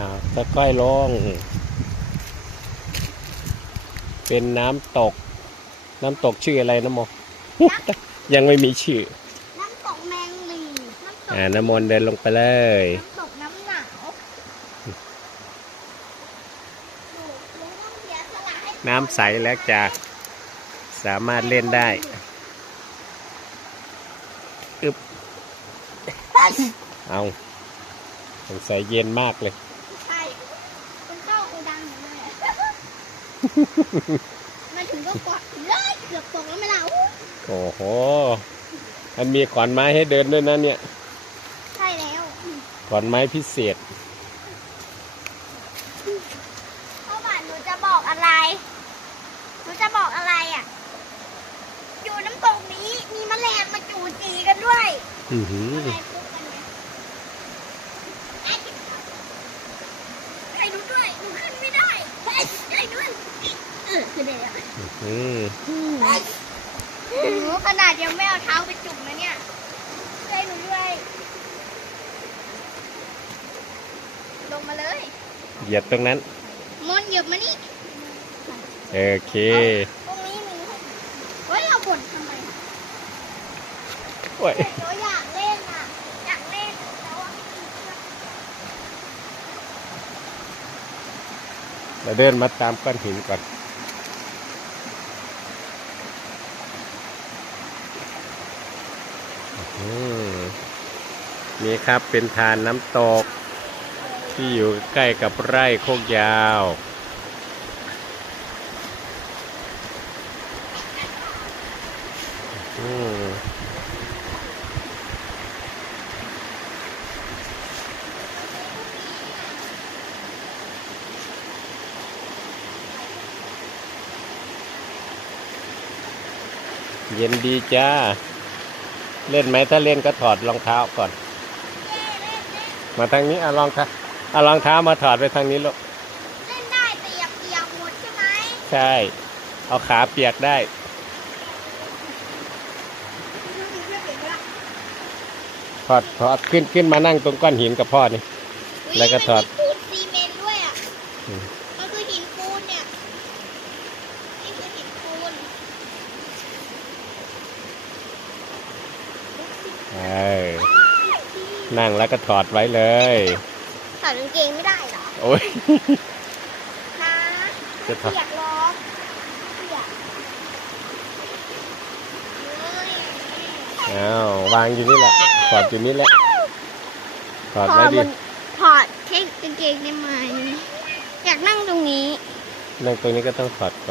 อ้าวค่อยๆลง เป็นน้ำตก น้ำตกชื่ออะไรนะโมยังไม่มีชื่อ น้ำตกแมงลีน้ำตกอ่าน้ำมนต์เดินลงไปเลย น้ำตกน้ำหนาวหนูหนูต้องเสียสละให้น้ำใสแล้วจะสามารถเล่นได้อึบเอาสงสัยเย็นมากเลย ใช่คุณเข้ากูดังอยู่เลย มาถึงก็กอดเลยเกือบตกแล้วไม่ล่ะอู้โอ้โหมันมีขอนไม้ให้เดินด้วยนะเนี่ย ใช่แล้วขอนไม้พิเศษพ่อบาทหนูจะบอกอะไร หนูจะบอกอะไรอะ อยู่น้ำตกนี้มีแมลงมาจู่จีกันด้วยอือหือ อะไรพบกันไหมไอ้ใครดูด้วยหนูขึ้นไม่ได้ไอ้ไอ้ด้วย เออคือเดียวอืมหนูขนาดยังไม่เอาเท้าไปจุ่มนะเนี่ยช่วยหนูด้วย ลงมาเลย เหยียบตรงนั้น มอนเหยียบมานี่โอเค ตรงนี้มีให้เฮ้ยเอาบ่นทำไมโอ้ยหนูอยากเล่นอะ อยากเล่นแต่ว่าไม่มีเชือกเราเดินมาตามก้อนหินก่อน อืม นี่ครับเป็นทานน้ำตก ที่อยู่ใกล้กับไร่โคกยาว เย็นดีจ้า เล่นไหมถ้าเล่นก็ถอดรองเท้าก่อน มาทางนี้เอารองเท้าเอารองเท้ามาถอดไปทางนี้ลูกเล่นได้แต่อย่าเปียกหมดใช่ไหมใช่ เอาขาเปียกได้ถอดถอดขึ้นขึ้นมานั่งตรงก้อนหินกับพ่อนี่แล้วก็ถอดมีปูนซีเมนต์ด้วยอะ อืม มันคือหินปูนเนี่ย นี่คือหินปูน เออ นั่งแล้วก็ถอดไว้เลยถอดกางเกงไม่ได้เหรอ โอ้ยนะจะถอดเปียกล้อกเปียกเฮ้ยอ้าววางอยู่นี่แหละ ถอดอยู่นี่แหละ ถอดไว้ดิถอดแค่กางเกงได้ไหมอยากนั่งตรงนี้ นั่งตรงนี้ก็ต้องถอดก่อน